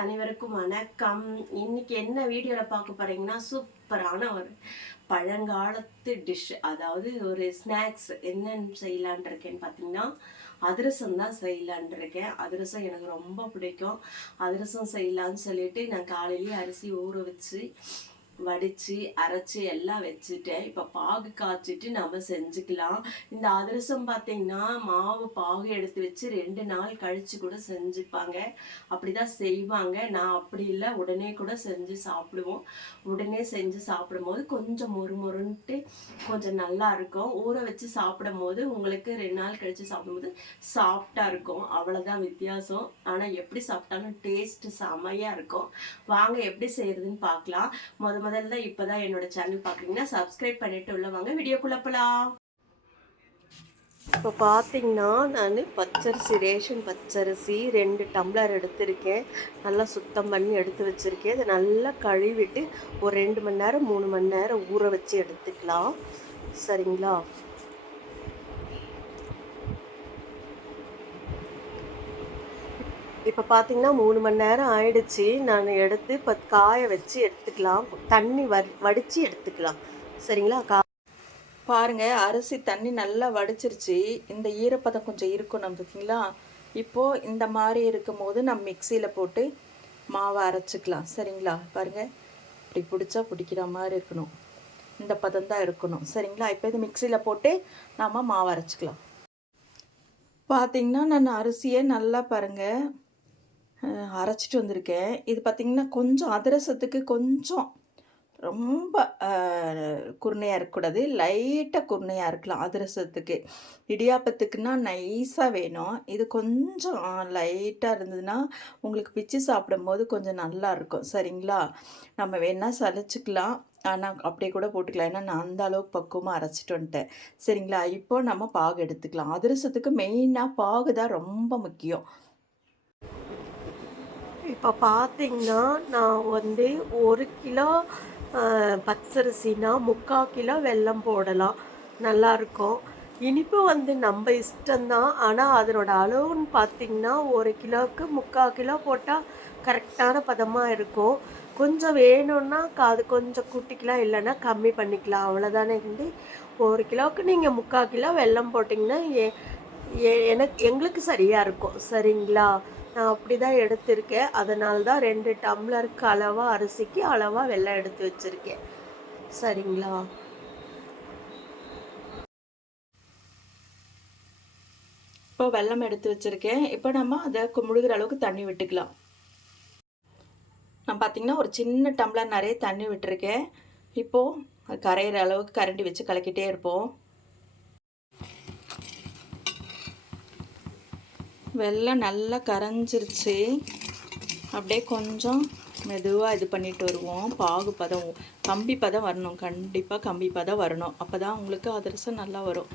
அனைவருக்கும் வணக்கம். இன்னைக்கு என்ன வீடியோவில் பார்க்க போறீங்கன்னா சூப்பரான ஒரு பழங்காலத்து டிஷ் அதாவது ஒரு ஸ்நாக்ஸ் என்னென்னு செய்யலான் இருக்கேன்னு பார்த்தீங்கன்னா அதிரசம் தான் செய்யலான் இருக்கேன். அதிரசம் எனக்கு ரொம்ப பிடிக்கும். அதிரசம் செய்யலான்னு சொல்லிட்டு நான் காலையிலேயே அரிசி ஊற வச்சு வடித்து அரைச்சி எல்லாம் வச்சுட்டேன். இப்போ பாகு காய்ச்சிட்டு நம்ம செஞ்சுக்கலாம். இந்த அதிரசம் பார்த்தீங்கன்னா மாவு பாகு எடுத்து வச்சு ரெண்டு நாள் கழித்து கூட செஞ்சுப்பாங்க. அப்படி தான் செய்வாங்க. நான் அப்படி இல்லை. உடனே கூட செஞ்சு சாப்பிடுவோம். உடனே செஞ்சு சாப்பிடும்போது கொஞ்சம் மொறுமொறுன்ட்டு கொஞ்சம் நல்லா இருக்கும். ஊற வச்சு சாப்பிடும் போது உங்களுக்கு ரெண்டு நாள் கழித்து சாப்பிடும்போது சாஃப்டாக இருக்கும். அவ்வளோதான் வித்தியாசம். ஆனால் எப்படி சாப்பிட்டாலும் டேஸ்ட் செமையாக இருக்கும். வாங்க எப்படி செய்யறதுன்னு பார்க்கலாம் முத முதல்ல இப்போதான் என்னோட சேனல் பார்க்குறீங்கன்னா சப்ஸ்கிரைப் பண்ணிட்டு உள்ள வாங்க. வீடியோக்குள்ள போலாம். இப்போ பார்த்தீங்கன்னா நான் பச்சரிசி ரேஷன் பச்சரிசி ரெண்டு டம்ளர் எடுத்திருக்கேன். நல்லா சுத்தம் பண்ணி எடுத்து வச்சுருக்கேன். இதை நல்லா கழுவிட்டு ஒரு ரெண்டு மணி நேரம் மூணு மணி நேரம் ஊற வச்சு எடுத்துக்கலாம். சரிங்களா? இப்போ பார்த்தீங்கன்னா மூணு மணி நேரம் ஆயிடுச்சு. நான் எடுத்து இப்போ காய வச்சு எடுத்துக்கலாம். தண்ணி வடி வடித்து எடுத்துக்கலாம். சரிங்களா? கா பாருங்க அரிசி தண்ணி நல்லா வடிச்சிருச்சு. இந்த ஈரப்பதம் கொஞ்சம் இருக்கும் பார்த்தீங்களா இப்போது இந்த மாதிரி இருக்கும் போது நம்ம மிக்சியில் போட்டு மாவை அரைச்சிக்கலாம். சரிங்களா? பாருங்கள் இப்படி பிடிச்சா பிடிக்கிற மாதிரி இருக்கணும். இந்த பதம் தான் இருக்கணும். சரிங்களா? இப்போ இது மிக்சியில் போட்டு நாம் மாவு அரைச்சிக்கலாம். பார்த்திங்கன்னா நான் அரிசியை நல்லா பாருங்கள் அரைச்சிட்டு வந்திருக்கேன். இது பார்த்திங்கன்னா கொஞ்சம் அதிரசத்துக்கு கொஞ்சம் ரொம்ப குருணையாக இருக்கக்கூடாது. லைட்டாக குருணையாக இருக்கலாம் அதிரசத்துக்கு. இடியாப்பத்துக்குன்னா நைஸாக வேணும். இது கொஞ்சம் லைட்டாக இருந்ததுன்னா உங்களுக்கு பிச்சு சாப்பிடும்போது கொஞ்சம் நல்லா இருக்கும். சரிங்களா? நம்ம வேணால் சலிச்சுக்கலாம். ஆனால் அப்படியே கூட போட்டுக்கலாம். ஏன்னா நான் அந்த அளவுக்கு பக்குவமாக அரைச்சிட்டு வந்துட்டேன். சரிங்களா? இப்போ நம்ம பாகு எடுத்துக்கலாம். அதிரசத்துக்கு மெயினாக பாகு தான் ரொம்ப முக்கியம். இப்போ பார்த்தீங்கன்னா நான் வந்து ஒரு கிலோ பச்சரிசினா முக்கால் கிலோ வெல்லம் போடலாம். நல்லாயிருக்கும் இனிப்பு வந்து நம்ம இஷ்டம்தான். ஆனால் அதனோட அளவுன்னு பார்த்தீங்கன்னா ஒரு கிலோவுக்கு முக்கால் கிலோ போட்டால் கரெக்டான பதமாக இருக்கும். கொஞ்சம் வேணும்னா கா- அது கொஞ்சம் கூட்டிக்கலாம். இல்லைன்னா கம்மி பண்ணிக்கலாம். அவ்வளோதானே இருந்து ஒரு கிலோவுக்கு நீங்கள் முக்கால் கிலோ வெல்லம் போட்டிங்கன்னா எனக்கு எங்களுக்கு சரியாக இருக்கும். சரிங்களா? நான் அப்படி தான் எடுத்திருக்கேன். அதனால தான் ரெண்டு டம்ளருக்கு அளவாக அரிசிக்கு அளவாக வெள்ளம் எடுத்து வச்சுருக்கேன். சரிங்களா? இப்போ வெல்லம் எடுத்து வச்சுருக்கேன். இப்போ நம்ம அதை முழுகிற அளவுக்கு தண்ணி விட்டுக்கலாம். நான் பார்த்தீங்கன்னா ஒரு சின்ன டம்ளர் நிறைய தண்ணி விட்டுருக்கேன். இப்போது கரையிற அளவுக்கு கரண்டி வச்சு கலக்கிட்டே இருப்போம். வெள்ளம் நல்லா கரைஞ்சிருச்சு. அப்படியே கொஞ்சம் மெதுவாக இது பண்ணிட்டு வருவோம். பாகு பதம் கம்பி பதம் வரணும். கண்டிப்பாக கம்பி பதம் வரணும். அப்போ தான் உங்களுக்கு அதிரசம் நல்லா வரும்.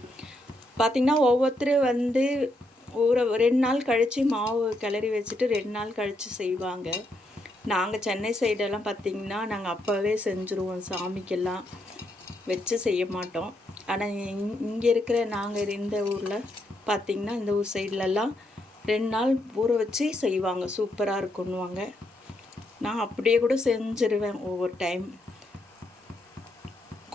பார்த்திங்கன்னா ஒவ்வொருத்தரும் வந்து ஒரு ரெண்டு நாள் கழித்து மாவு கிளறி வச்சுட்டு ரெண்டு நாள் கழித்து செய்வாங்க. நாங்கள் சென்னை சைடெல்லாம் பார்த்திங்கன்னா நாங்கள் அப்போவே செஞ்சுருவோம். சாமிக்கெல்லாம் வச்சு செய்ய மாட்டோம். ஆனால் இங்கே இருக்கிற நாங்கள் இந்த ஊரில் பார்த்திங்கன்னா இந்த ஊர் சைட்லலாம் ரெண்டு நாள் ஊற வச்சு செய்வாங்க. சூப்பராக இருக்குன்னுவாங்க. நான் அப்படியே கூட செஞ்சிருவேன் ஒவ்வொரு டைம்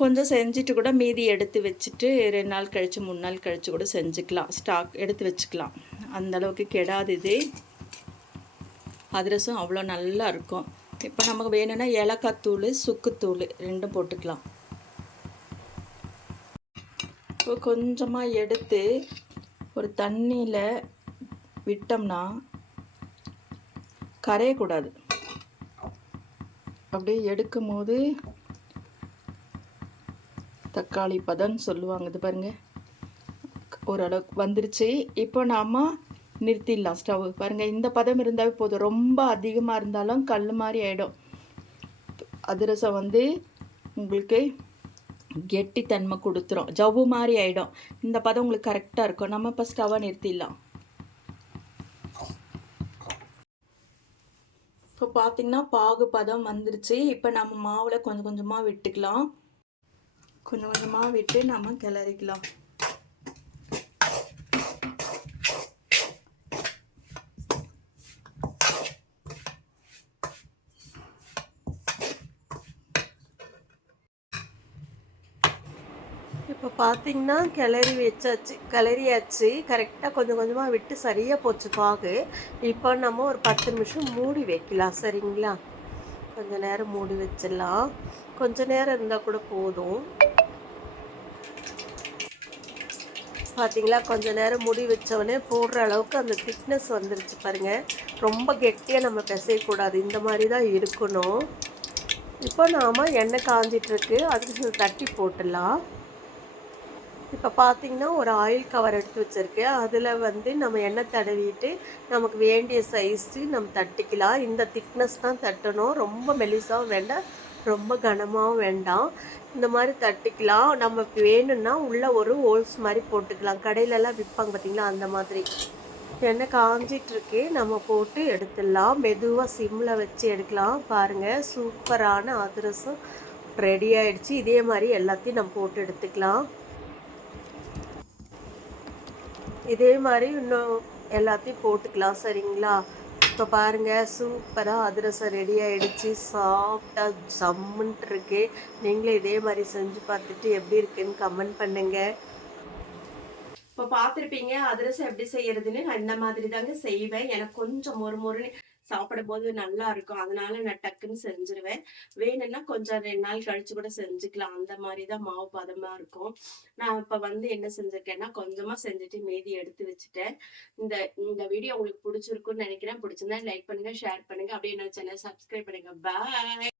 கொஞ்சம் செஞ்சுட்டு கூட மீதி எடுத்து வச்சுட்டு ரெண்டு நாள் கழித்து மூணு நாள் கழித்து கூட செஞ்சுக்கலாம். ஸ்டாக் எடுத்து வச்சுக்கலாம். அந்தளவுக்கு கெடாது இது. அதிரசம் அவ்வளோ நல்லா இருக்கும். இப்போ நமக்கு வேணும்னா ஏலக்காய் தூள் சுக்குத்தூள் ரெண்டும் போட்டுக்கலாம். இப்போ கொஞ்சமாக எடுத்து ஒரு தண்ணியில் விட்டோம்னா கரையக்கூடாது. அப்படியே எடுக்கும் போது தக்காளி பதம்னு சொல்லுவாங்க இது பாருங்கள் ஓரளவுக்கு வந்துருச்சு. இப்போ நாம் நிறுத்திடலாம் ஸ்டவ். பாருங்கள் இந்த பதம் இருந்தாவே போதும். ரொம்ப அதிகமாக இருந்தாலும் கல் மாதிரி ஆகிடும் அதிரசம் வந்து உங்களுக்கு கெட்டித்தன்மை கொடுத்துரும். ஜவ்வு மாதிரி ஆகிடும் இந்த பதம் உங்களுக்கு கரெக்டாக இருக்கும். நம்ம இப்போ ஸ்டவ்வை நிறுத்திடலாம். இப்போ பார்த்தீங்கன்னா பாகு பதம் வந்துருச்சு. இப்போ நம்ம மாவில் கொஞ்சம் கொஞ்சமாக விட்டுக்கலாம். கொஞ்சம் கொஞ்சமாக விட்டு நம்ம கிளறிக்கலாம். இப்போ பார்த்தீங்கன்னா கிளறி வச்சாச்சு கிளறியாச்சு. கரெக்டாக கொஞ்சம் கொஞ்சமாக விட்டு சரியாக போச்சு பாகு. இப்போ நம்ம ஒரு பத்து நிமிஷம் மூடி வைக்கலாம் சரிங்களா? கொஞ்ச நேரம் மூடி வச்சிடலாம். கொஞ்ச நேரம் இருந்தால் கூட போதும். பார்த்தீங்களா கொஞ்ச நேரம் மூடி வச்சவொடனே போடுற அளவுக்கு அந்த திக்னஸ் வந்துருச்சு பாருங்கள் ரொம்ப கெட்டியாக நம்ம பிசையக்கூடாது. இந்த மாதிரி தான் இருக்கணும். இப்போ நாம் எண்ணெய் காஞ்சிட்ருக்கு அதுக்கு தட்டி போட்டுடலாம். இப்போ பார்த்தீங்கன்னா ஒரு ஆயில் கவர் எடுத்து வச்சுருக்கேன். அதில் வந்து நம்ம எண்ணெய் தடவிட்டு நமக்கு வேண்டிய சைஸு நம்ம தட்டிக்கலாம். இந்த திக்னஸ் தான் தட்டணும். ரொம்ப மெலிசாகவும் வேண்டாம். ரொம்ப கனமாகவும் வேண்டாம். இந்த மாதிரி தட்டிக்கலாம். நமக்கு வேணும்னா உள்ளே ஒரு ஹோல்ஸ் மாதிரி போட்டுக்கலாம். கடையிலலாம் விற்பாங்க பார்த்திங்களா அந்த மாதிரி. எண்ணெய் காஞ்சிட்ருக்கு நம்ம போட்டு எடுத்துடலாம். மெதுவாக சிம்மில் வச்சு எடுக்கலாம். பாருங்கள் சூப்பரான அதிரசம் ரெடி ஆகிடுச்சு இதே மாதிரி எல்லாத்தையும் நம்ம போட்டு எடுத்துக்கலாம். இதே மாதிரி இன்னும் எல்லாத்தையும் போட்டுக்கலாம் சரிங்களா? இப்போ பாருங்கள் சூப்பராக அதிரசம் ரெடி ஆகிடுச்சு சாஃப்டாக ஜம்முன்ட்டு இருக்கு. நீங்களும் இதே மாதிரி செஞ்சு பார்த்துட்டு எப்படி இருக்குன்னு கமெண்ட் பண்ணுங்கள் இப்போ பார்த்துருப்பீங்க அதிரசம் எப்படி செய்யறதுன்னு? நான் இந்த மாதிரி தாங்க செய்வேன். எனக்கு கொஞ்சம் மொறு சாப்பிடும் போது நல்லா இருக்கும் அதனால நான் டக்குன்னு செஞ்சிருவேன். வேணும்னா கொஞ்சம் ரெண்டு நாள் கழிச்சு கூட செஞ்சுக்கலாம். அந்த மாதிரி தான் மாவு பதமா இருக்கும். நான் இப்போ வந்து என்ன செஞ்சிருக்கேன்னா கொஞ்சமா செஞ்சுட்டு மீதி எடுத்து வச்சுட்டேன். இந்த இந்த வீடியோ உங்களுக்கு பிடிச்சிருக்குன்னு நினைக்கிறேன். பிடிச்சிருந்தா லைக் பண்ணுங்க ஷேர் பண்ணுங்க. அப்படியே என்ன சேனல் சப்ஸ்கிரைப் பண்ணுங்க. பாய்